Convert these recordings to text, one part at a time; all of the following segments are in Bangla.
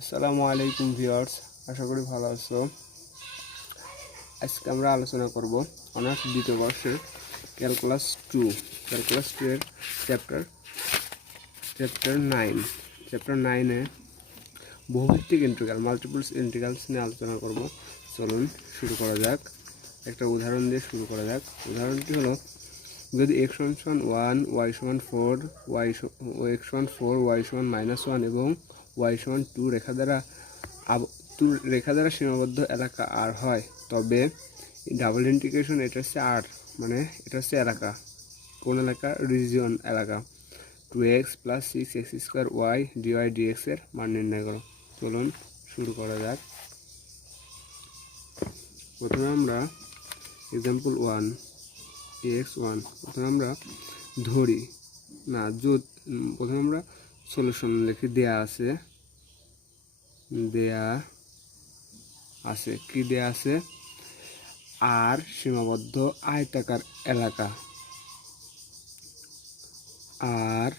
আসসালামু আলাইকুম ভিউয়ার্স, আশা করি ভালো আছো। আজকে আমরা আলোচনা করব অনার্স দ্বিতীয় বর্ষের ক্যালকুলাস 2 এর চ্যাপ্টার 9 বহুভিত্তিক ইন্টিগ্রাল মাল্টিপলস ইন্টিগ্রালস নিয়ে আলোচনা করব। চলুন শুরু করা যাক। একটা উদাহরণ দিয়ে শুরু করা যাক। উদাহরণটি হলো, যদি x = 1, y = 4, x = 4, y = -1 এবং y = 2 রেখা দ্বারা সীমাবদ্ধ এলাকা R হয়, তবে ডাবল ইন্টিগ্রেশন এটা হচ্ছে R, মানে এটা হচ্ছে এলাকা। কোন এলাকা? রিজিয়ন এলাকা। 2x + 6x² dy dx এর মান নির্ণয় করো। চলুন শুরু করা যাক। প্রথমে আমরা এক্সাম্পল 1 ax1 প্রথমে আমরা ধরি না, প্রথমে আমরা সলিউশন লিখি। দেয়া আছে কি দেয়া আছে? আর সীমাবদ্ধ আয়তাকার এলাকা, আর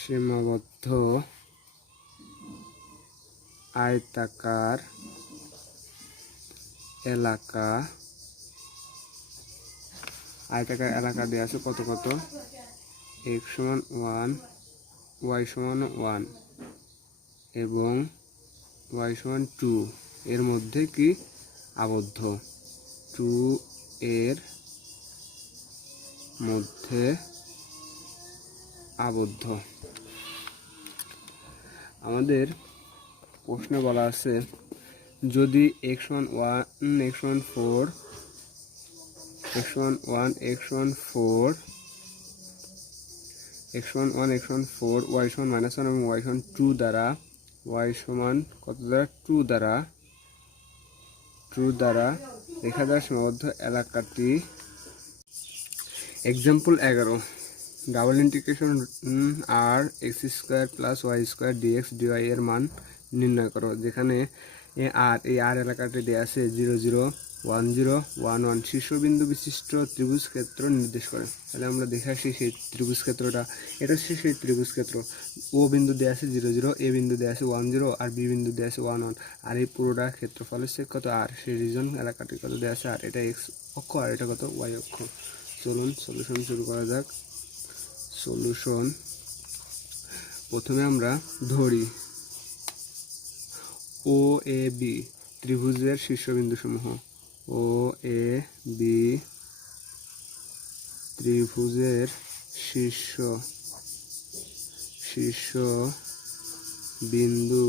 সীমাবদ্ধ আয়তাকার এলাকা দেয়া আছে কত x = 1, y = 1 এবং y = 2 এর মধ্যে কি আবদ্ধ? 2 এর মধ্যে আবদ্ধ। আমাদের প্রশ্নে বলা আছে, যদি x = 1, x = 4, x = 1, x = 4, x = 1, x = 4, y = -1 এবং y = 2 দ্বারা, y = কত দ্বারা? 2 দ্বারা রেখা দ্বারা সীমাবদ্ধ এলাকাটি। Example 11, double integration r x² + y² dx dy এর মান নির্ণয় করো। যেখানে এই আর এলাকাটি দেওয়া আছে 0 0 1 0 1 1 শীর্ষবিন্দু বিশিষ্ট ত্রিভুজ ক্ষেত্র নির্দেশ করে। তাহলে আমরা দেখে আসি সেই ত্রিভুজ ক্ষেত্রটা। এটা হচ্ছে সেই ত্রিভুজ ক্ষেত্র। ও বিন্দু দেওয়া আছে 0 0, এ বিন্দু দেওয়া আছে 1 0 আর বি বিন্দু দেওয়া আছে 1 1, আর এই পুরোটা ক্ষেত্রফল হচ্ছে কত? আর সেই রিজন এলাকাটি কত দেওয়া আছে? আর এটা এক্স অক্ষ আর এটা কত? ওয়াই অক্ষ। চলুন সলিউশন শুরু করা যাক। সলিউশন, প্রথমে আমরা ধরি ও এ বি ত্রিভুজের শীর্ষবিন্দু সমূহ। ও এ বি ত্রিভুজের শীর্ষ বিন্দু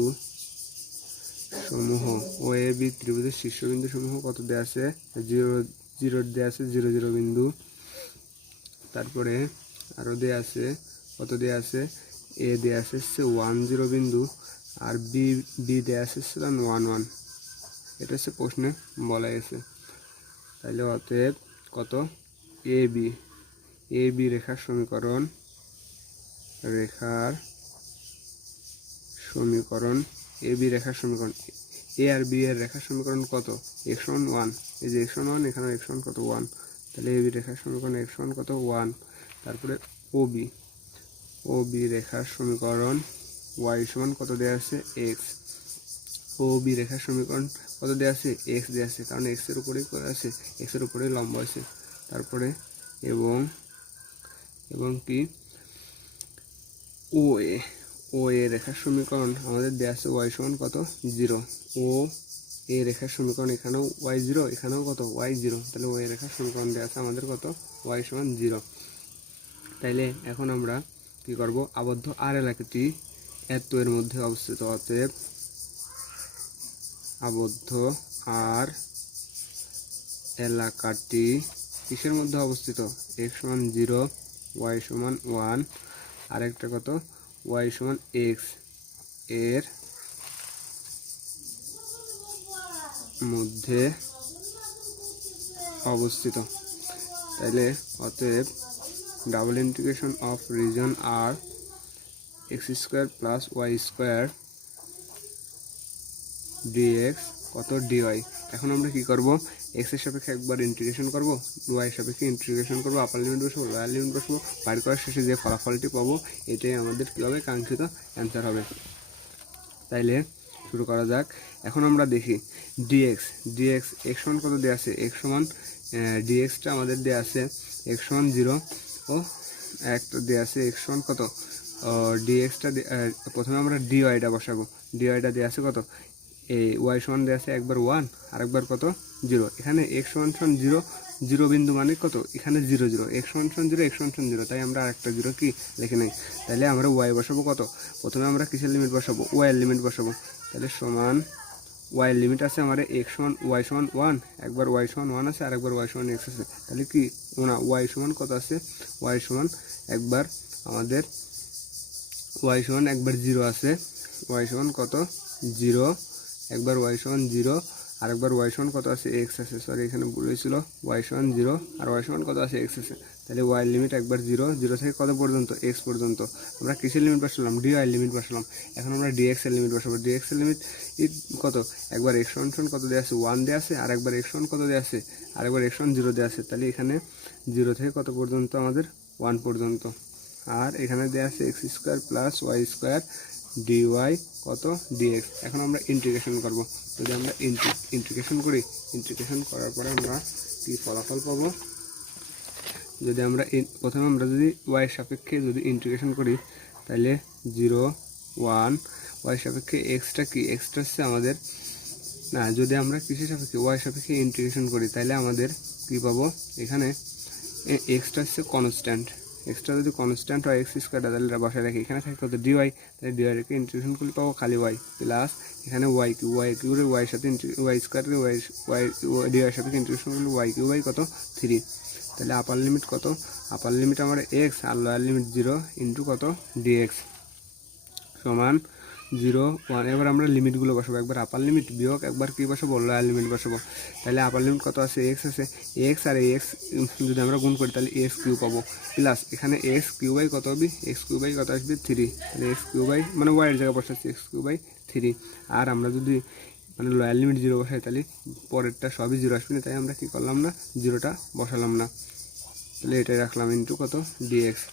সমূহ। ও এ বি ত্রিভুজের শীর্ষবিন্দু সমূহ কত দেওয়া আছে? 0 0 দেওয়া আছে, 0 0 বিন্দু। তারপরে আরও দেওয়া আছে, কত দেওয়া আছে? এ দেওয়া আছে 1 0 বিন্দু, আর বি দেওয়া আছে 1 1। এটা হচ্ছে প্রশ্নে বলা গেছে। তাহলে অতএব কত? এ বি রেখার সমীকরণ এ বি রেখার সমীকরণ, এ আর বি এর রেখার সমীকরণ কত? x = 1, এই যে x = 1, এখানে x = কত? 1। তাহলে এ বি রেখার সমীকরণ x = কত? 1। তারপরে ও বি রেখার সমীকরণ y = কত দেওয়া আছে? x। ও বি রেখার সমীকরণ কত দেওয়া আছে? x দেওয়া আছে, কারণ x এর উপরেই করে আছে, x এর উপরেই লম্ব আছে। তারপরে এবং কি ও এ রেখার সমীকরণ আমাদের দেওয়া আছে y = কত? 0। ও এ রেখার সমীকরণ এখানেও y 0, এখানেও কত? y 0। তাহলে ও এ রেখার সমীকরণ দেওয়া আছে আমাদের কত? y = 0। তাইলে এখন আমরা কি করব? আবদ্ধ আর এলাকাটি এত এর মধ্যে অবস্থিত। অতএব আবদ্ধ আর এলাকাটি কিসের মধ্যে অবস্থিত? x = 0, y = 1, আরেকটা কত? y = x এর মধ্যে অবস্থিত। তাইলে অতএব double integration of region R x² + y² dx কত ডিওয়াই। এখন আমরা কি করব, এক্স এর সাপেক্ষে একবার ইন্টিগ্রেশন করব, ওয়াই এর সাপেক্ষে ইন্টিগ্রেশন করব, আপার লিমিট বসাবো, লোয়ার লিমিট বসাবো, বাইর করার শেষে যে ফলাফলটি পাবো এটাই আমাদের কী হবে, কাঙ্ক্ষিত অ্যান্সার হবে। তাইলে শুরু করা যাক। এখন আমরা দেখি ডিএক্স এক্স সমান কত দেওয়া আছে, এক্স সমান ডিএক্সটা আমাদের দেওয়া আছে এক্স সমান 0 ও একটা দেওয়া আছে এক্স সমান কত, ডিএক্সটা প্রথমে আমরা ডিওয়াইটা বসাবো, ডিওয়াইটা দেওয়া আছে কত, এই ওয়াই সমান দেওয়া আছে একবার 1 আর একবার কত 0। এখানে এক্স সমান 0, 0 বিন্দু মানে কত, এখানে 0 0, এক্স সমান 0, এক্স সমান 0, তাই আমরা আরেকটা 0 কি লিখে নেই। তাহলে আমরা ওয়াই বসাবো কত, প্রথমে আমরা কিসের লিমিট বসাবো, ওয়াইয়ের লিমিট বসাবো। তাহলে সমান ওয়াইয়ের লিমিট আছে আমার এক্স সমান ওয়াই সমান 1, একবার ওয়াই সমান 1 আছে আর একবার ওয়াই সমান এক্স আছে। তাহলে কি না, ওয়াই সমান কত আছে, ওয়াই সমান একবার আমাদের ওয়াই সমান একবার 0 আছে, ওয়াই সমান কত 0, একবার ওয়াই সমান 0 আর একবার ওয়াই সমান কত আছে এক্স আছে, সরি এখানে ভুল হয়েছিল, ওয়াই সমান 0 আর ওয়াই সমান কত আছে এক্স আছে। তাহলে ওয়াই লিমিট একবার 0, 0 থেকে কত পর্যন্ত, এক্স পর্যন্ত। আমরা কিসের লিমিট বসালাম, ডিওয়াই লিমিট বসালাম। এখন আমরা ডিএক্স এর লিমিট বসাবো, ডিএক্স এর লিমিট কত, একবার এক্স সমান কত দেওয়া আছে 1 দেওয়া আছে আর একবার এক্স সমান কত দেওয়া আছে আর একবার এক্স সমান 0 দেওয়া আছে। তাহলে এখানে 0 থেকে কত পর্যন্ত আমাদের 1 পর্যন্ত, আর এখানে দেওয়া আছে x square plus y square dy কত ডিএক্স। এখন আমরা ইন্টিগ্রেশন করব। যদি আমরা ইন্টিগ্রেশন করি, ইন্টিগ্রেশন করার পরে আমরা কি ফলাফল পাবো, যদি আমরা প্রথমে আমরা যদি ওয়াইয়ের সাপেক্ষে যদি ইন্টিগ্রেশন করি তাহলে 0 1, ওয়াইয়ের সাপেক্ষে এক্সটা কি, এক্সটা হচ্ছে আমাদের না, যদি আমরা কিসের সাপেক্ষে ওয়াইয়ের সাপেক্ষে ইন্টিগ্রেশন করি তাহলে আমাদের কি পাবো, এখানে এক্সটা হচ্ছে কনস্ট্যান্ট, এক্সট্রা যদি কনস্ট্যান্ট হয় এক্স স্কোয়ারটা তাহলে বসায় রাখি, এখানে থাকে কত ডিওয়াই, তাহলে ডিওয়াই রেখে ইন্টিগ্রেশন করলে পাবো খালি ওয়াই প্লাস এখানে ওয়াই কিউবের ওয়াইয়ের সাথে ওয়াই স্কোয়ারকে ওয়াই ডিওয়াইয়ের সাথে ইন্টিগ্রেশন করলে ওয়াই কিউ বাই কত 3। তাহলে আপার লিমিট কত, আপার লিমিট আমার এক্স আর লোয়ার লিমিট 0 ইন্টু কত ডিএক্স সমান 0 1। এবার আমরা লিমিটগুলো বসাবো, একবার আপার লিমিট বিয়োগ একবার কী বসাবো, লোয়ার লিমিট বসাবো। তাহলে আপার লিমিট কত আছে, এক্স আছে, এক্স আর এক্স যদি আমরা গুণ করি তাহলে এক্স কিউ পাবো প্লাস এখানে এক্স কিউ বাই কত হবে, এক্স কিউ বাই কত আসবে 3। তাহলে এক্স কিউ বাই মানে ওয়াইয়ের জায়গায় বসাচ্ছি এক্স কিউ বাই 3। আর আমরা যদি মানে লোয়ার লিমিট 0 বসাই তাহলে পরেরটা সবই 0 আসবে না, তাই আমরা কী করলাম না, 0টা বসালাম না। তাহলে এটাই রাখলাম ইন্টু কত ডিএক্স।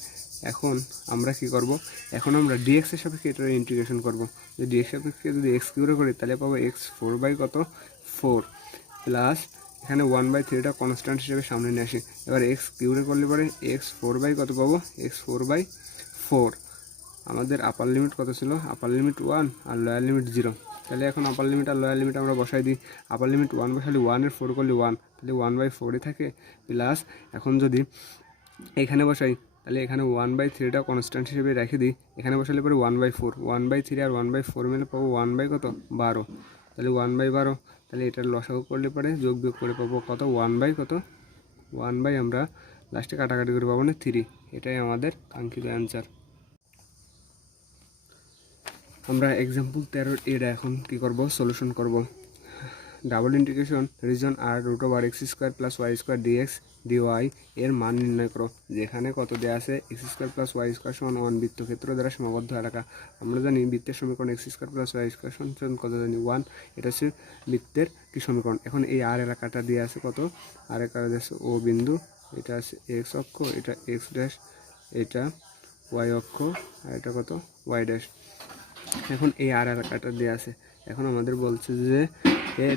এখন আমরা কি করব, এখন আমরা ডিএক্স এর সাপেক্ষে এটা ইন্টিগ্রেশন করব। যদি ডিএক্স সাপেক্ষে যদি এক্স কিউরে করি তাহলে পাবো এক্স 4 বাই কত 4 প্লাস এখানে 1/3টা কনস্ট্যান্ট হিসেবে সামনে নিয়ে আসি। এবার এক্স কিউরে করলে পরে এক্স 4 বাই কত পাবো, এক্স 4/4। আমাদের আপার লিমিট কত ছিল, আপার লিমিট 1 আর লোয়ার লিমিট 0। তাহলে এখন আপার লিমিট আর লোয়ার লিমিট আমরা বসাই দিই। আপার লিমিট 1 বসালে 1-এর 4 করলে 1, তাহলে 1/4ই থাকে প্লাস এখন যদি এখানে বসাই তাহলে এখানে 1/3টা কনস্ট্যান্ট হিসেবে রেখে দিই, এখানে বসালে পরে 1/4, 1/3 আর 1/4 মিলে পাবো 1/কত 12। তাহলে 1/12, তাহলে এটার লসাগু করলে পরে যোগ বিয়োগ করে পাবো কত 1/কত 1/ আমরা লাস্টে কাটাকাটি করে পাবো না 3। এটাই আমাদের কাঙ্ক্ষিত অ্যান্সার। আমরা এক্সাম্পল 13 এর এখন কি করব, সলিউশন করব। Double integration region R root over x square plus y square dx dy এর মান নির্ণয় করো। যেখানে কত দেওয়া আছে, x square plus y square সমান 1 বৃত্তক্ষেত্র দ্বারা সীমাবদ্ধ এলাকা। আমরা জানি বৃত্তের সমীকরণ x square plus y square সমান কত জানি 1, এটা হচ্ছে বৃত্তের কি সমীকরণ। এখন এই আর এলাকাটা দেওয়া আছে কত, আর এলাকাটা দেওয়া আছে ও বিন্দু, এটা আছে এক্স অক্ষ, এটা এক্স ড্যাশ, এটা ওয়াই অক্ষ আর এটা কত ওয়াই ড্যাশ। এখন এই আর এলাকাটা দেওয়া আছে। এখন আমাদের বলছে যে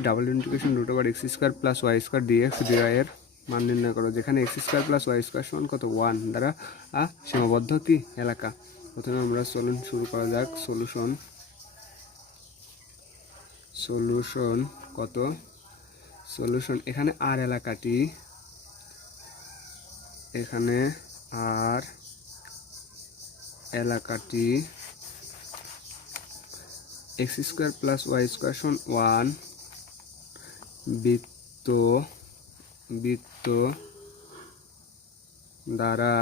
double integration root over x square plus y square dx dy এর মান নির্ণয় করো। যেখানে x square plus y square সমান কত 1 দ্বারা সীমাবদ্ধ কি এলাকা। প্রথমে আমরা চলুন শুরু করা যাক। সলিউশন কত, সলিউশন এখানে আর এলাকাটি, এখানে আর এলাকাটি x square plus y square সমান 1 বৃত্ত দ্বারা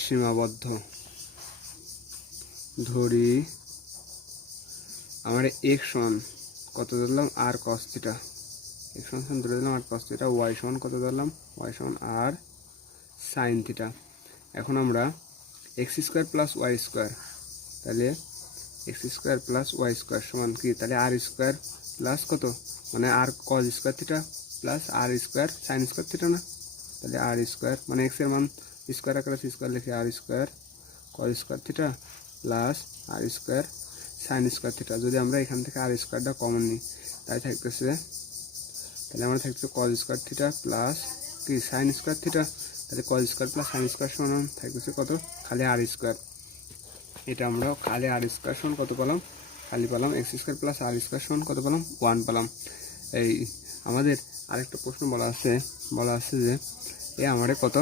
সীমাবদ্ধ। ধরি আমার এক্স সমান কত ধরলাম আর কস থিটা, এক্স সমান ধরে দিলাম আর কস থিটা, ওয়াই সমান কত ধরলাম, ওয়াই সমান আর সাইন থিটা। এখন আমরা x square plus y square, তাহলে x square plus y square সমান কি, তাহলে আর স্কোয়ার প্লাস কত, মানে r cos square theta plus r square sine square theta না, তাহলে আর স্কোয়ার মানে এক্সের মান স্কোয়ার আকারে স্কোয়ার লিখে r square cos square theta plus r square sine square theta. যদি আমরা এখান থেকে আর স্কোয়ারটা কমন নিই তাই থাকতেছে, তাহলে আমরা থাকতেছে কজ স্কোয়ার থিটা প্লাস কি সাইন স্কোয়ার থিটা, তাহলে cos square plus sine square সমান থাকতেছে কত, খালি আর স্কোয়ার। এটা আমরা খালি আর স্কোয়ার সমান কত পেলাম, খালি পেলাম x square plus r square সমান কত পেলাম, 1 পেলাম। এই আমাদের আরেকটা প্রশ্ন বলা আছে যে আমাদের কত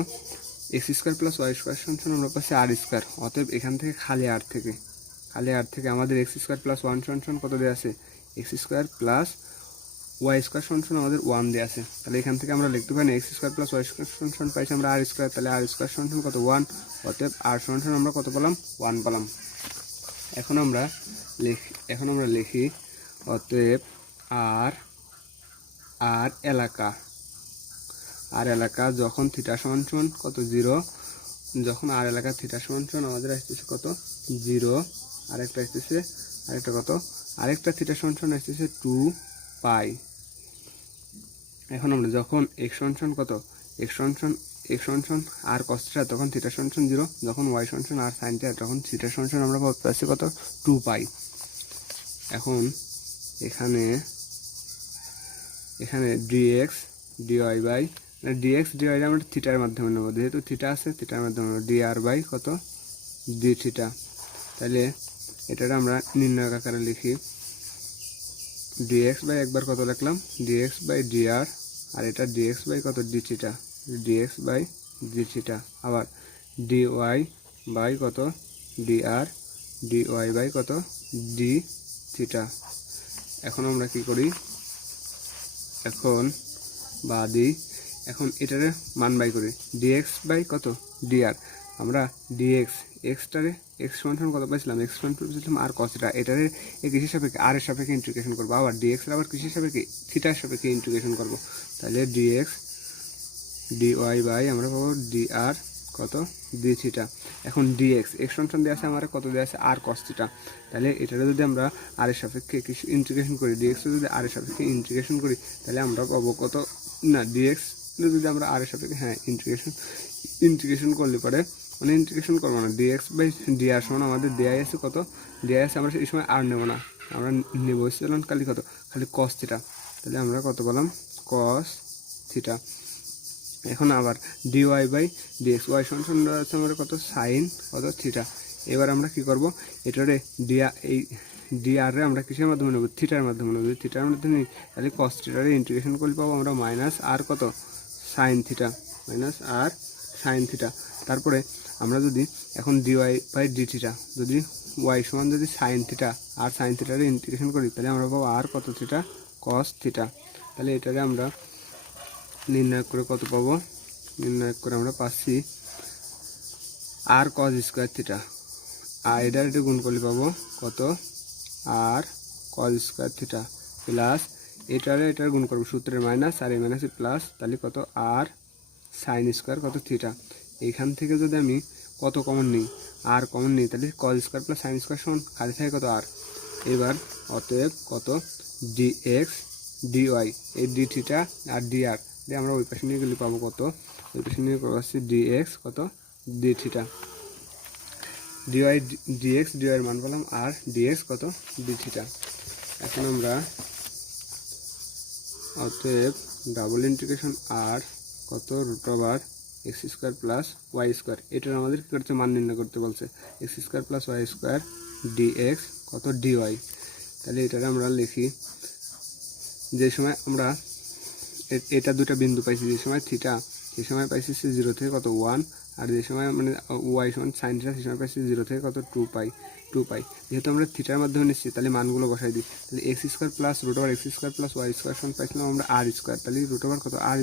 x square plus y square সমান আমরা পাচ্ছি আর স্কোয়ার, অতএব এখান থেকে খালি আর থেকে আমাদের এক্স স্কোয়ার প্লাস 1 সমান কত দেওয়া আছে, x square plus y square সমান আমাদের 1 দেওয়া আছে। তাহলে এখান থেকে আমরা লিখতে পারি x square plus y square সমান পাইছি আমরা আর স্কোয়ার, তাহলে আর স্কোয়ার সমান কত 1, অতএব আর সমান আমরা কত পেলাম, 1 পেলাম। এখন আমরা লিখি অতএব আর এলাকা যখন থিটা সমান কত 0, যখন আর এলাকা থিটা সমান আমাদের আসতেছে কত 0, আরেকটা থিটা সমান আসতেছে 2 পাই। এখন আমরা যখন এক্স সমান কত, এক্স সমান আর কস থিটা তখন থিটা সমান 0, যখন ওয়াই সমান আর সাইন থিটা তখন থিটা সমান আমরা পাচ্ছি কত 2 পাই। এখন এখানে ডিএক্স ডিওয়াই বাই আমরা থিটার মাধ্যমে নেব, যেহেতু থিটা আছে থিটার মাধ্যমে নেব, ডিআর বাই কত ডি থিটা। তাহলে এটা আমরা নির্ণায়ক আকারে লিখি, ডিএক্স বাই একবার কত লিখলাম ডিএক্স বাই ডিআর, আর এটা ডিএক্স বাই কত d theta, dx by d theta, আবার ডিওয়াই বাই কত ডিআর, ডিওয়াই বাই কত ডি থিটা। এখন আমরা কি করি, এখন এটারে মান বাই করি, ডিএক্স বাই কত ডিআর, আমরা ডিএক্স এক্স সমান কত পাইছিলাম, এক্স সমান পাইছিলাম আর কস থিটা, এটারে কিসের সাপেক্ষে আর এর সাপেক্ষে ইন্টিগ্রেশন করবো, আবার ডিএক্স আবার কিসের সাপেক্ষে থিটার সাপেক্ষে ইন্টিগ্রেশন করবো, তাহলে ডিএক্স ডিওয়াই বাই আমরা পাবো ডিআর কত ডি থিটা। এখন ডিএক্স এক্স সমান দেওয়া আছে আমার কত দেওয়া আছে আর কস থিটা, তাহলে এটারে যদি আমরা আর এর সাপেক্ষে কিছু ইন্টিগ্রেশন করি, ডিএক্স যদি আর এর সাপেক্ষে ইন্টিগ্রেশন করি তাহলে আমরা পাবো কত না, ডিএক্স যদি আমরা আর এর সাপেক্ষে ইন্টিগ্রেশন করলে পরে মানে ইন্টিগ্রেশন করবো না, ডিএক্স বাই ডিআর সমান আমাদের দেয়াই আছে কত, দেয়াই আছে আমরা এই সময় আর নেবো না, আমরা নেব খালি কত, খালি কস থিটা, তাহলে আমরা কত পেলাম কস থিটা। এখন আবার ডিওয়াই বাই ডিএক্স ওয়াই সমান আছে আমরা কত সাইন কত থিটা। এবার আমরা কি করব, এটারে ডিআর রে আমরা কিসের মাধ্যমে নেব, থিটার মাধ্যমে নেব, যদি থিটার মাধ্যমে নিই তাহলে কস থিটারে ইন্টিগ্রেশন করলে পাবো আমরা মাইনাস আর কত সাইন থিটা, তারপরে আমরা যদি এখন ডিওয়াই বাই ডি থিটা, যদি ওয়াই সমান যদি সাইন থিটা আর সাইন থিটারে ইন্টিগ্রেশন করি তাহলে আমরা পাবো আর কত থিটা কস থিটা। তাহলে এটারে আমরা নির্ণয় করে কত পাবো, নির্ণয় করে আমরা পাচ্ছি আর কজ স্কোয়ার থিটা, আর এটা গুণ করলে পাবো কত আর কজ স্কোয়ার থিটা প্লাস এটার গুণ করবো সূত্রের মাইনাস আর এই মাইনাসে প্লাস, তাহলে কত আর সাইন স্কোয়ার কত থিটা। এইখান থেকে যদি আমি কত কমন নিই, আর কমন নিই, তাহলে cos square plus sine square সমান খালি থাকে কত আর। এবার অতএব কত ডিএক্স ডিওয়াই এই ডি থিটা আর ডিআর দিয়ে আমরা ওই পাশে নিয়ে গেলে পাবো কত, ওই পাশে নিয়ে পাচ্ছি ডিএক্স কত ডি থিটা, ডিওয়াই ডিএক্স ডিওয়াইয়ের মান পেলাম আর ডিএক্স কত ডি থিটা। এখন আমরা অতএব ডাবল ইন্টিগ্রেশন আর কত root over x square plus y square, এটার আমাদের কী করতে মান নির্ণয় করতে বলছে, x square plus y square dx কত ডিওয়াই। তাহলে এটারে আমরা লিখি, যে সময় আমরা এটা দুটা বিন্দু পাইছি, যে সময় থিটা সেই সময় পাইছি 0 থেকে কত 1, আর যে সময় মানে ওয়াই সমান সাইন থিটা সেই সময় পাইছি 0 থেকে কত 2 পাই। যেহেতু আমরা থিটার মাধ্যমে নিচ্ছি তাহলে মানগুলো বসাই দিই, তাহলে x square plus root over x square plus y square সমান পাইছিলাম আমরা আর স্কোয়ার, তাহলে রুট ওভার কত r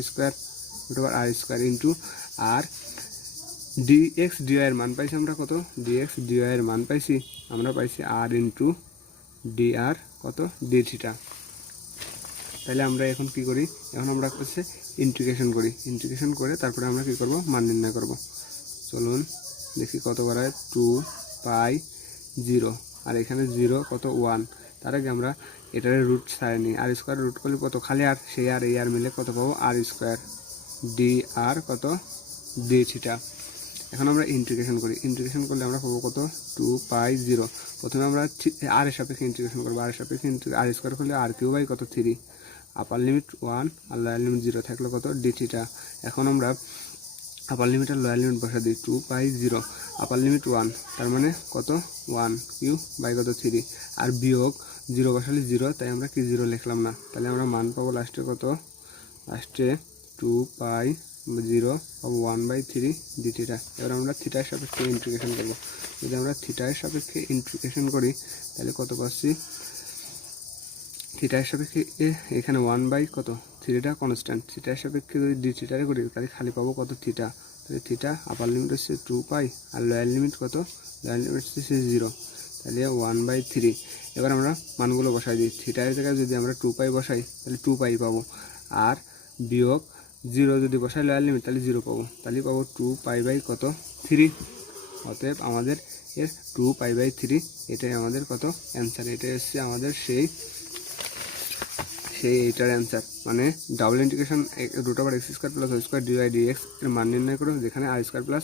square into r dx ডিওয়াইয়ের মান পাইছি আমরা কত, ডিএক্স ডিওয়াইয়ের মান পাইছি আমরা পাইছি আর ইন্টু ডিআর কত ডি থিটা। তাহলে আমরা এখন কি করি, এখন আমরা হচ্ছে ইন্টিগ্রেশন করে তারপরে আমরা কি করব মান নির্ণয় করব। চলুন দেখি কত বাড়ায় 2 পাই 0 আর এখানে 0 কত 1। তার আগে আমরা এটার রুট ছাড়ে নিই, আর স্কোয়ার রুট করলে কত খালি আর সেই আর এই আর মিলে কত পাবো আর স্কোয়ার ডি আর কত ডি থিটা। এখন আমরা ইন্টিগ্রেশন করি, ইন্টিগ্রেশন করলে আমরা পাবো কত 2π0। প্রথমে আমরা আর এর সাপেক্ষে ইন্টিগ্রেশন করবো, আর এর সাপেক্ষে আর স্কোয়ার করলে আর কিউ বাই কত 3, আপার লিমিট 1 আর লোয়ার লিমিট 0 থাকলো কত ডি থিটা। এখন আমরা আপার লিমিট আর লোয়ার লিমিট বসা দিই, 2π0 আপার লিমিট 1 তার মানে কত 1 কিউ বাই কত 3, আর বিয়োগ 0 বসালে 0, তাই আমরা কি 0 লিখলাম না, তাহলে আমরা মান পাবো লাস্টে কত, লাস্টে 2π0 পাবো 1/3 ডি থিটা। এবার আমরা থিটার সাপেক্ষে ইন্টিগ্রেশন করবো, যদি আমরা থিটার সাপেক্ষে ইন্টিগ্রেশন করি তাহলে কত পাচ্ছি, থিটার সাপেক্ষে এখানে 1/3টা কনস্ট্যান্ট, থিটার সাপেক্ষে যদি ডি থিটারে করি তাহলে খালি পাবো কত থিটা, তাহলে থিটা আপার লিমিট হচ্ছে 2π আর লোয়ার লিমিট কত, লোয়ার লিমিট হচ্ছে 0, তাহলে 1/3। এবার আমরা মানগুলো বসাই দিই, থিটার জায়গায় যদি আমরা 2π বসাই তাহলে 2π পাবো, আর বিয়োগ 0 যদি বসাই লোয়ার লিমিট তাহলে 0 পাবো, তাহলে পাবো 2π কত 3। অতএব আমাদের এর 2π3 এটাই আমাদের কত অ্যান্সার, এটাই হচ্ছে আমাদের সেই এইটার অ্যান্সার। মানে double integration √x² + y² dy/dx এর মান নির্ণয় করো, যেখানে r² প্লাস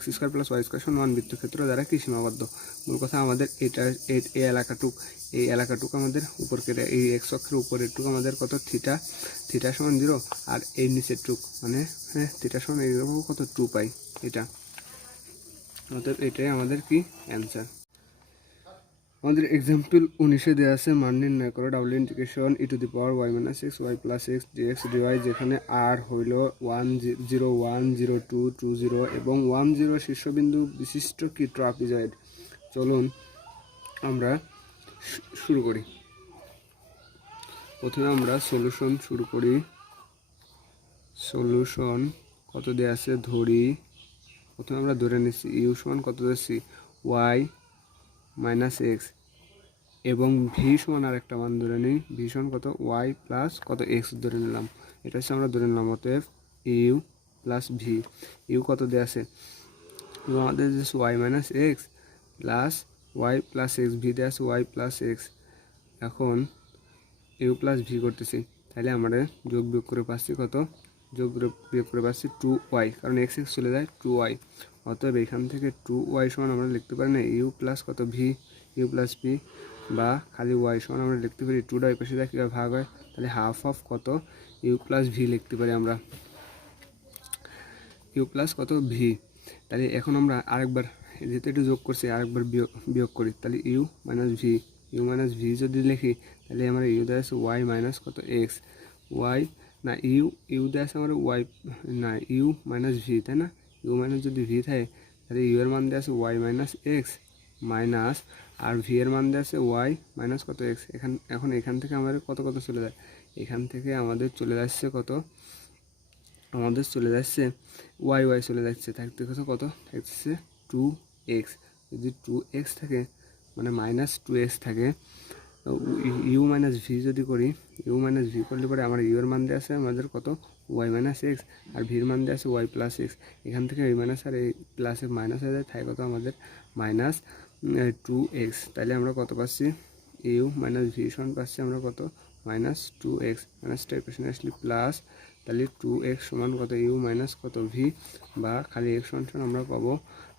x² + y² সমান বৃত্তক্ষেত্র দ্বারা কি সীমাবদ্ধ। মূল কথা আমাদের এটা এই এলাকাটুক আমাদের উপর কেটে এই x অক্ষের উপরেরটুকু আমাদের কত থিটা সমান 0, আর এই নিচের টুক মানে থিটা সমান এইরকম কত 2π এটা। অতএব এটাই আমাদের কি অ্যান্সার। আমাদের एग्जाम्पल 19 দেওয়া আছে মান নির্ণয় করো double integration e⁻y - x y + x dx dy, যেখানে r হইল 1 0 1 0 2 2 0 এবং 1 0 শীর্ষবিন্দু বিশিষ্ট কি ট্রাপিজয়েড। চলুন আমরা শুরু করি। প্রথমে আমরা সলিউশন শুরু করি। সলিউশন কত দেওয়া আছে ধরি, প্রথমে আমরা ধরে নিচ্ছি ইউ সমান কত ধরছি y - x এবং ভি সমান আর একটা মান ধরে নিই, ভি সমান কত y প্লাস কত x ধরে নিলাম, এটা হচ্ছে আমরা ধরে নিলাম। অতএব ইউ প্লাস ভি, ইউ কত দেওয়া আছে আমাদের যে y - x plus y plus x, V দেওয়া আছে y প্লাস x। এখন ইউ প্লাস ভি করতেছি, তাহলে আমরা যোগ বিয়োগ করে পাচ্ছি কত, যোগ বিয়োগ করে পাচ্ছি 2y, কারণ x চলে যায় 2y। অতএব এখান থেকে 2y সমান আমরা লিখতে পারি না ইউ প্লাস কত ভি, ইউ প্লাস ভি, বা খালি y সমান আমরা লিখতে পারি 2 ডাই পাশে দেখি ভাগ হয়, তাহলে হাফ অফ কত ইউ প্লাস ভি লিখতে পারি আমরা, ইউ প্লাস কত ভি। তাহলে এখন আমরা আরেকবার যেহেতু একটু যোগ করছি আরেকবার বিয়োগ করি, তাহলে ইউ মাইনাস ভি যদি লিখি তাহলে আমরা ইউ দেওয়া আছে ওয়াই মাইনাস কত এক্স, ওয়াই না ইউ দেওয়া আছে আমার ওয়াই না ইউ মাইনাস ভি, তাই না, ইউ মাইনাস যদি ভি থাকে তাহলে ইউ এর মান দেওয়া আছে ওয়াই মাইনাস এক্স মাইনাস, আর ভি এর মান দেওয়া আছে ওয়াই মাইনাস কত এক্স। এখন এখান থেকে আমাদের কত চলে যায়, এখান থেকে আমাদের চলে যাচ্ছে কত, আমাদের চলে যাচ্ছে ওয়াই চলে যাচ্ছে, থাকতে কত থাকছে 2x। যদি 2x থাকে মানে -2x থাকে, ইউ মাইনাস ভি যদি করি, ইউ মাইনাস ভি করলে পরে আমার ইউ এর মান দেওয়া আছে আমাদের কত ওয়াই মাইনাস এক্স, আর ভির মান দেওয়া আছে ওয়াই প্লাস এক্স। এখান থেকে এই মাইনাস আর এই প্লাসে মাইনাস হয়ে যায়, তাই কত আমাদের -2x। তাহলে আমরা কত পাচ্ছি ইউ মাইনাস ভি সমান পাচ্ছি আমরা কত -2x, মাইনাসটা এই পাশে আসলে প্লাস, তাহলে 2x সমান কত ইউ মাইনাস কত ভি, বা খালি x সমান আমরা পাবো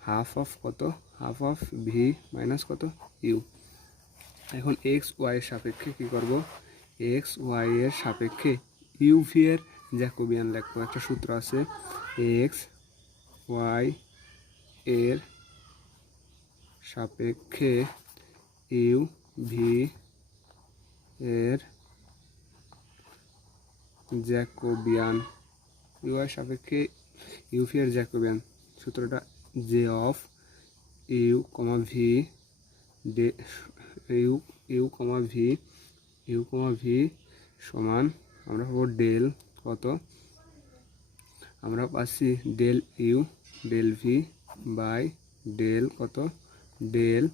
হাফ অফ কত, হাফ অফ ভি মাইনাস কত ইউ। এখন এক্স ওয়াই এর সাপেক্ষে কী করবো, এক্স ওয়াই এর সাপেক্ষে ইউ ভি এর জ্যাকোবিয়ান লিখবো। একটা সূত্র আছে এক্স ওয়াই এর সাপেক্ষে ইউ ভি এর জ্যাকোবিয়ান, ইউ এর সাপেক্ষে ইউ ভি এর জ্যাকোবিয়ান সূত্রটা J of u comma v d u comma v সমান আমরা পাবো ডেল কত, আমরা পাচ্ছি del u del v by del কত ডেল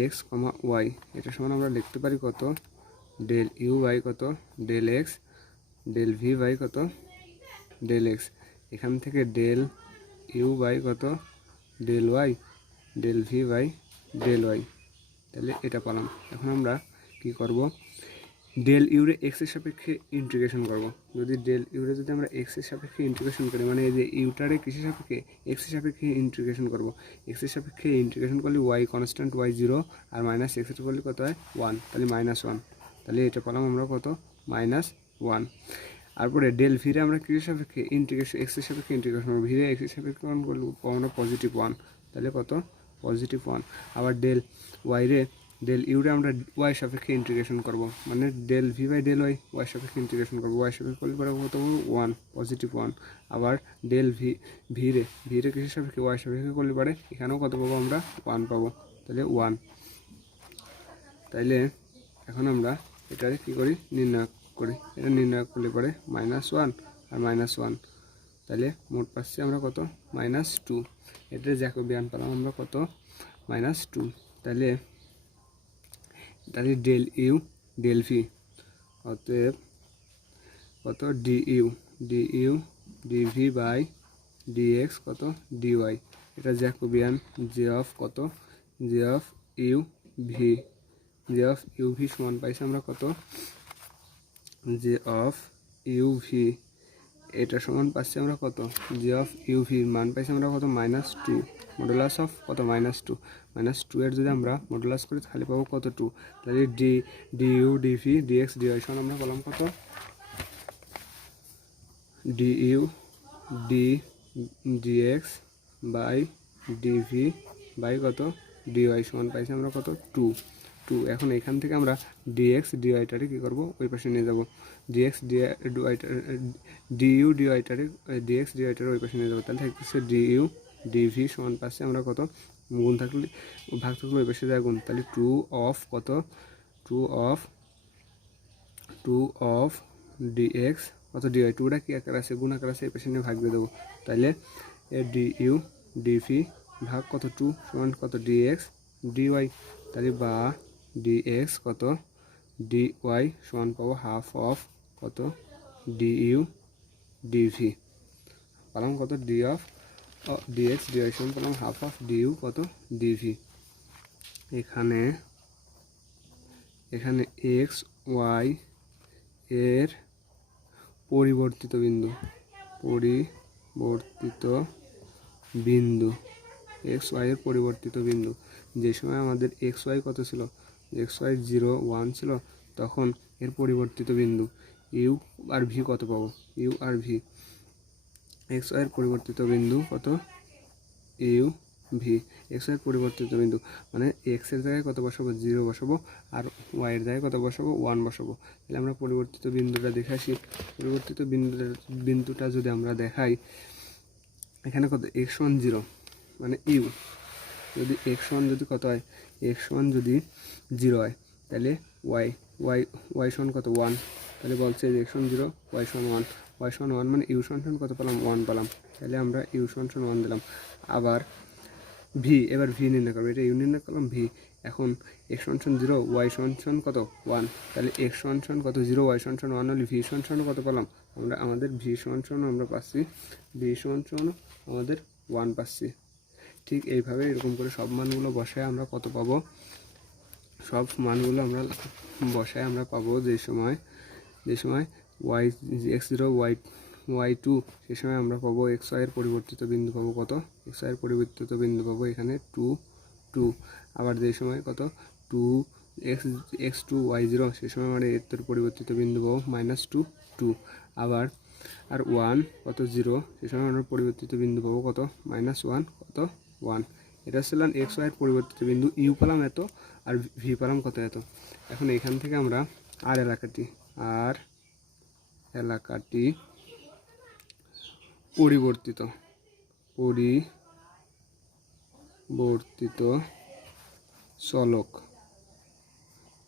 এক্স কমা ওয়াই। এটা সমান আমরা লিখতে পারি কত ডেল ইউ বাই কত del x del v by কত ডেল এক্স। এখান থেকে ডেল ইউ বাই কত del y del v by del Y, তাহলে এটা পেলাম। এখন আমরা কি করব, ডেল ইউরে এক্সের সাপেক্ষে ইন্টিগ্রেশন করব। যদি ডেল ইউরে যদি আমরা এক্সের সাপেক্ষে ইন্টিগ্রেশন করি, মানে এই যে ইউটারে কিসের সাপেক্ষে, এক্সের সাপেক্ষে ইন্টিগ্রেশন করব। এক্সের সাপেক্ষে ইন্টিগ্রেশন করলে ওয়াই কনস্ট্যান্ট, ওয়াই 0 আর মাইনাস এক্সের করলে কত হয় 1, তাহলে -1, তাহলে এটা পেলাম আমরা কত -1। তারপরে ডেল ভিরে আমরা কিসের সাপেক্ষে ইন্টিগ্রেশন, এক্সের সাপেক্ষে ইন্টিগ্রেশন করব, ভিরে এক্সের সাপেক্ষে করলে আমরা +1, তাহলে কত +1। আবার ডেল ওয়াইরে, ডেল ইউরে আমরা ওয়াই সাপেক্ষে ইন্টিগ্রেশন করব, মানে del v by del y সাপেক্ষে ইন্টিগ্রেশন করব, ওয়াই সাপেক্ষে করলে পরে কত 1, +1। আবার ডেল ভিরে কিসের সাপেক্ষে, ওয়াই সাপেক্ষে করলে পরে এখানেও কত পাবো আমরা 1 পাবো, তাহলে 1। তাইলে এখন আমরা এটারে কী করি, নির্ণয় করি। এটা নির্ণয় করলে পরে -1 আর -1, তাহলে মোট পাচ্ছি আমরা কত -2। এটার জ্যাকোবিয়ান পেলাম আমরা কত -2। তাহলে ডেল ইউ ডেল ভি, অতএব কত ডিইউ ডিভি বাই ডিএক্স কত ডিওয়াই। এটা জ্যাকোবিয়ান জে অফ কত, জে অফ ইউ ভি সমান পাইছি আমরা কত, জে অফ ইউ ভি, এটা সমান পাচ্ছি আমরা কত, জে অফ ইউ ভি মান পাইছি আমরা কত -2, মডুলাস অফ কত -2 এর যদি আমরা মডুলাস করি খালি পাবো কত 2, তাহলে ডিইউ ডিভি ডিএক্স ডিওয়াই সমান আমরা পেলাম কত, D U D X by D V by কত ডিওয়াই সমান পাইছি আমরা কত 2। এখন এখান থেকে আমরা ডিএক্স ডিওয়াইটারে কী করবো, ওই পাশে নিয়ে যাবো, ডিইউ ডিওয়াইটারে ডিএক্স ডিওয়াইটারে ওই পাশে নিয়ে যাবো, তাহলে থাকতেছে ডিইউ ডিভি সমান পাচ্ছে আমরা কত, গুণ থাকলে ভাগ থাকলে ওই পাশে যায় গুণ, তাহলে 2 অফ কত, 2 অফ ডিএক্স কত ডিওয়াই, 2টা কি আকার আছে, গুণ আকার আছে, এই পাশে নিয়ে ভাগ দিয়ে দেবো, তাহলে এ ডিইউ ডিভি ভাগ কত 2 সমান কত ডিএক্স ডিওয়াই, তাহলে বা ডিএক্স কত ডিওয়াই সমান পাবো হাফ অফ কত ডিইউ ডিভি, পেলাম কত ডিএক্স ডিওয়াই সমান পেলাম হাফ অফ ডিইউ কত ডিভি। এখানে এক্স ওয়াই এর পরিবর্তিত বিন্দু এক্স ওয়াই এর পরিবর্তিত বিন্দু, যে সময় আমাদের এক্স ওয়াই কত ছিল, এক্স ওয়াই 0, 1 ছিল, তখন এর পরিবর্তিত বিন্দু ইউ আর ভি কত পাবো, ইউ আর ভি, এক্স ওয়াই এর পরিবর্তিত বিন্দু কত ইউ ভি, এক্স ওয়াই এর পরিবর্তিত বিন্দু মানে এক্স এর জায়গায় কত বসাবো 0 বসাবো, আর ওয়াই এর জায়গায় কত বসাবো 1 বসাবো। তাহলে আমরা পরিবর্তিত বিন্দুটা দেখে আসি। পরিবর্তিত বিন্দুটা যদি আমরা দেখাই, এখানে কত x1 0 মানে ইউ, যদি x1 যদি কত হয়, x1 যদি 0 হয়, তাহলে ওয়াই সমান কত 1, তাহলে বলছে যে x1 0 ওয়াই সমান 1, ওয়াই সমান 1 মানে ইউ সমান কত পেলাম 1 পেলাম, তাহলে আমরা ইউ সমান 1 দিলাম। আবার ভি, এবার ভি নির্ণয় করবো, এটা ইউ নির্ণয় করলাম ভি। এখন x1 0 ওয়াই সমান কত 1, তাহলে x1 কত 0 ওয়াই সমান 1 হলে ভি সমান কত পেলাম আমরা, আমাদের ভি সমান আমরা পাচ্ছি, ভি সমান আমাদের 1 পাচ্ছি। ঠিক এইভাবে এরকম করে সব মানগুলো বসায় আমরা কত পাবো, সব মানগুলো আমরা বসায় আমরা পাবো যে সময় ওয়াই x0 ওয়াই 2, সে সময় আমরা পাবো এক্স ওয়াই এর পরিবর্তিত বিন্দু পাবো কত, এক্স ওয়াই এর পরিবর্তিত বিন্দু পাবো এখানে 2। আবার যে সময় কত 2 x2 y0, সে সময় আমরা এর পরিবর্তিত বিন্দু পাবো -2। আবার আর 1 কত 0, সে সময় আমরা পরিবর্তিত বিন্দু পাবো কত -1 কত 1। এটা ছিল এক্স ওয়াই এর পরিবর্তিত বিন্দু, ইউ পেলাম এত আর ভি পেলাম কত এত। এখন এখান থেকে আমরা আর এলাকাটি পরিবর্তিত চলক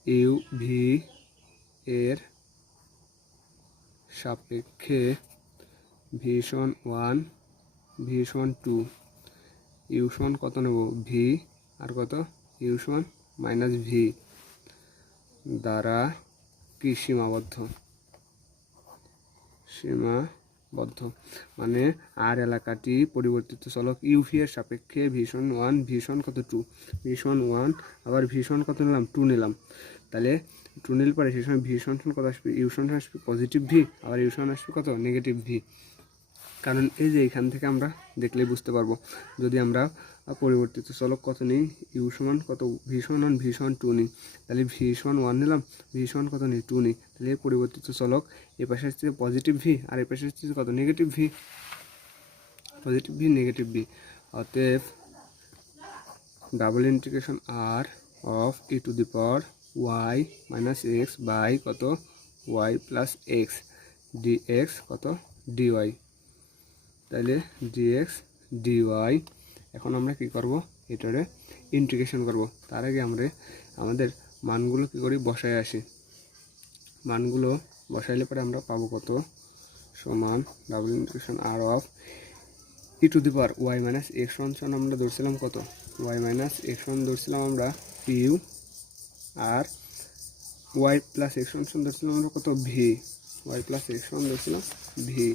ইউ ভি এর সাপেক্ষে ভি সমান 1 ভি সমান 2, ইউ সমান কত নেব ভি আর কত ইউ সমান -ভি দ্বারা কি সীমাবদ্ধ বদ্ধ, মানে আর এলাকাটি পরিবর্তিত চলক ইউভি এর সাপেক্ষে ভীষণ 1 ভীষণ কত 2 ভীষণ 1 আবার ভীষণ কত নিলাম 2 নিলাম। তাহলে 2 নিলে পরে সেই সময় ভীষণ কত আসবে, ইউশন আসবে পজিটিভ ভি, আবার ইউশন আসবে কত নেগেটিভ ভি। কারণ এই যে এখান থেকে আমরা দেখলেই বুঝতে পারবো, যদি আমরা পরিবর্তিত চলক কত নিই, ইউ সমান কত ভীষণ 1 ভীষণ 2 নিই, তাহলে ভীষণ 1 নিলাম, ভীষণ কত নিই 2 নিই, তাহলে এই পরিবর্তিত চলক এ পাশে আসছে পজিটিভ ভি আর এ পাশে আসছে কত negative v, positive v negative v. অতএব double integration R of e to the power y minus x by কত ওয়াই প্লাস এক্স ডিএক্স কত ডিওয়াই, তাহলে ডিএক্স ডিওয়াই। এখন আমরা কি করব, এটারে ইন্টিগ্রেশন করব। তার আগে আমরা আমাদের মানগুলো কি করি বসায় আসি, মানগুলো বসাইলে পরে আমরা পাবো কত সমান double integration R of e to the power y minus x one আমরা ধরছিলাম কত ওয়াই মাইনাস এক্স ওয়ান ধরছিলাম আমরা ইউ, আর ওয়াই প্লাস এক্স ওয়ান ধরছিলাম আমরা কত v, y plus x one ধরছিলাম ভি,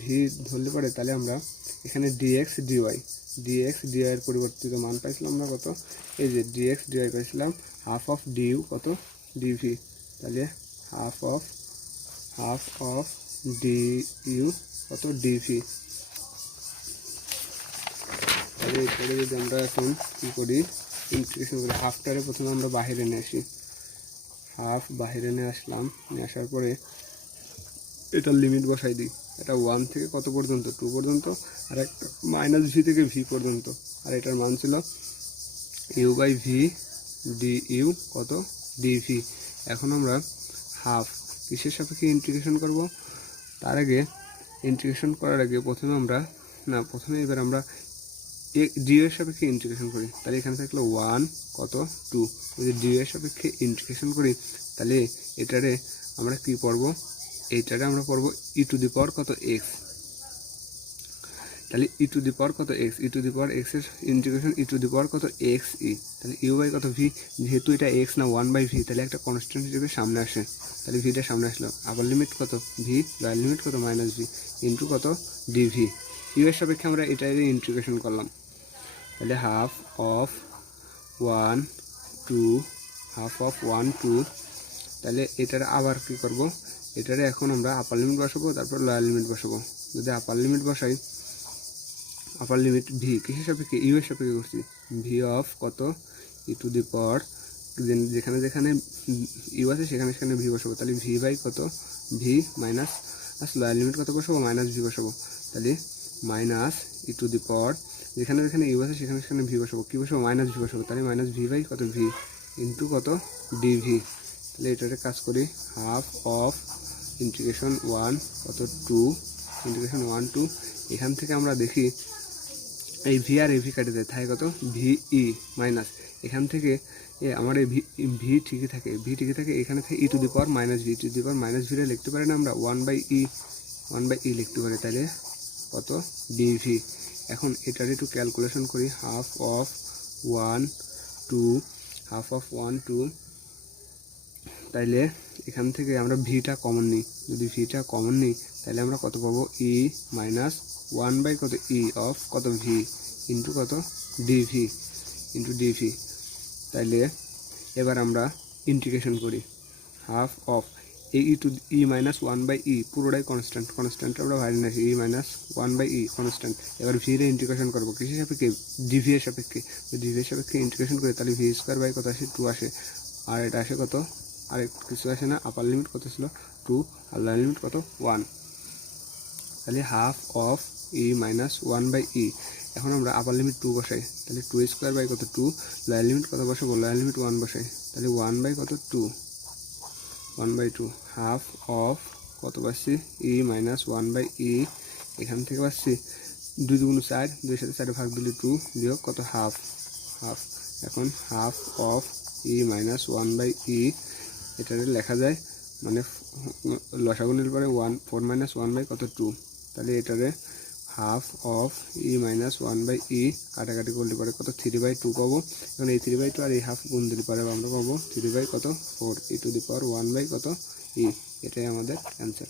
ভি ধরলে পরে তাহলে আমরা এখানে ডিএক্স ডিওয়াই এর পরিবর্তিত মান পাইছিলাম আমরা কত, এই যে ডিএক্স ডিওয়াই পাইছিলাম হাফ অফ ডিউ কত ডিভি, তাহলে হাফ অফ ডিউ কত ডিভি। তাহলে এরপরে যদি আমরা এখন কী করি ইন্টিগ্রেশন করি, হাফটারে প্রথমে আমরা বাহিরে নিয়ে আসি, হাফ বাহিরে নিয়ে আসলাম, নিয়ে আসার পরে এটার লিমিট বসাই দিই, এটা 1 থেকে কত পর্যন্ত 2 পর্যন্ত, আর একটা মাইনাস ভি থেকে ভি পর্যন্ত, আর এটার মান ছিল U by V D U কত ডিভি। এখন আমরা হাফ কিসের সাপেক্ষে ইন্টিগ্রেশন করব, তার আগে ইন্টিগ্রেশন করার আগে প্রথমে এবার আমরা ডি এর সাপেক্ষে ইন্টিগ্রেশন করি, তাহলে এখানে থাকলো 1 কত 2, যদি ডি এর সাপেক্ষে ইন্টিগ্রেশন করি তাহলে এটারে আমরা কি পড়বো, এইটারে আমরা পড়বো ই টু দি পাওয়ার কত এক্স, তাহলে ই টু দি পাওয়ার কত x, E to the power x এর ইন্টিগ্রেশন ই টু দি পাওয়ার কত এক্স ই, তাহলে ইউ বাই কত ভি, যেহেতু এটা এক্স না 1 বাই ভি, তাহলে একটা কনস্ট্যান্ট হিসেবে সামনে আসে, তাহলে ভিটা সামনে আসলো, আবার লিমিট কত ভি, লোয়ার লিমিট কত মাইনাস ভি ইন্টু কত ডিভি, ইউ এর সাপেক্ষে আমরা এটারে ইন্টিগ্রেশন করলাম, তাহলে হাফ অফ 1 2 তাহলে এটার আবার কি করব, এটারে এখন আমরা আপার লিমিট বসাবো, তারপর লোয়ার লিমিট বসাবো। যদি আপার লিমিট বসাই, আপার লিমিট ভি কিসের সাপেক্ষে ইউ এর সাপেক্ষে করছি, ভি অফ কত ই টু দি পাওয়ার, যেখানে যেখানে ইউ আছে সেখানে সেখানে ভি বসাবো, তাহলে ভি বাই কত ভি মাইনাস লোয়ার লিমিট কত বসাবো মাইনাস ভি বসাবো, তাহলে মাইনাস ই টু দি পাওয়ার যেখানে যেখানে ইউ আছে সেখানে সেখানে ভি বসাবো, কী বসাবো মাইনাস ভি বসাবো, তাহলে মাইনাস ভি বাই কত ভি ইন্টু কত ডিভি। তাহলে এটাতে কাজ করি হাফ অফ ইন্টিগ্রেশন 1 কত 2 ইন্টিগ্রেশন 1 2, এখান থেকে আমরা দেখি এই ভি আর এভি কাটে দেয়, তাই কত ভি ই মাইনাস, এখান থেকে আমার এই ভি ঠিকই থাকে, এখানে থেকে e to the power minus v, to the power minus ভিটা লিখতে পারি না আমরা 1 বাই ই লিখতে পারি, তাহলে কত ডিভি। এখন এটার একটু ক্যালকুলেশন করি, হাফ অফ 1 2 তাইলে এখান থেকে আমরা ভিটা কমন নিই, যদি ভিটা কমন নিই তাহলে আমরা কত পাবো ই মাইনাস 1 বাই কত ই অফ কত ভি ইন্টু কত ডিভি। তাইলে এবার আমরা ইন্টিগ্রেশন করি, হাফ অফ এই ই মাইনাস 1 বাই ই পুরোটাই কনস্ট্যান্ট আমরা বাইরে নিয়ে আসি, ই মাইনাস 1 বাই ই কনস্ট্যান্ট। এবার ভি রে ইন্টিগ্রেশন করবো কিসের সাপেক্ষে, ডিভি এর সাপেক্ষে, ডিভি এর সাপেক্ষে ইন্টিগ্রেশন করি তাহলে ভি স্কোয়ার বাই কত আসে 2 আসে, আর এটা আসে কত আর কিছু আসে না, আপার লিমিট কত ছিল 2 আর লোয়ার লিমিট কত 1, তাহলে half of e minus 1 by e. এখন আমরা আপার লিমিট 2 বসাই, তাহলে 2 স্কোয়ার বাই কত 2, লোয়ার লিমিট কত বসাবো, লোয়ার লিমিট 1 বসাই, তাহলে 1 বাই কত 2 হাফ অফ কত পাচ্ছি ই মাইনাস 1 বাই ই, এখান থেকে পাচ্ছি 2 2 4, 2 সাথে 4 ভাগ দিলে 2 বিয়োগ কত হাফ, এখন half of e minus 1 by e, এটারে লেখা যায় মানে লসাগু নিলে পরে 4 মাইনাস 1 বাই কত 2, তাহলে এটারে half of e minus 1 by e কাটাকাটি করলে পরে কত 3/2 পাবো। এখন এই 3/2 আর এই হাফ গুণ দিলে পরে আমরা পাবো 3 বাই কত 4 ই টু দি পাওয়ার 1 বাই কত ই, এটাই আমাদের অ্যান্সার।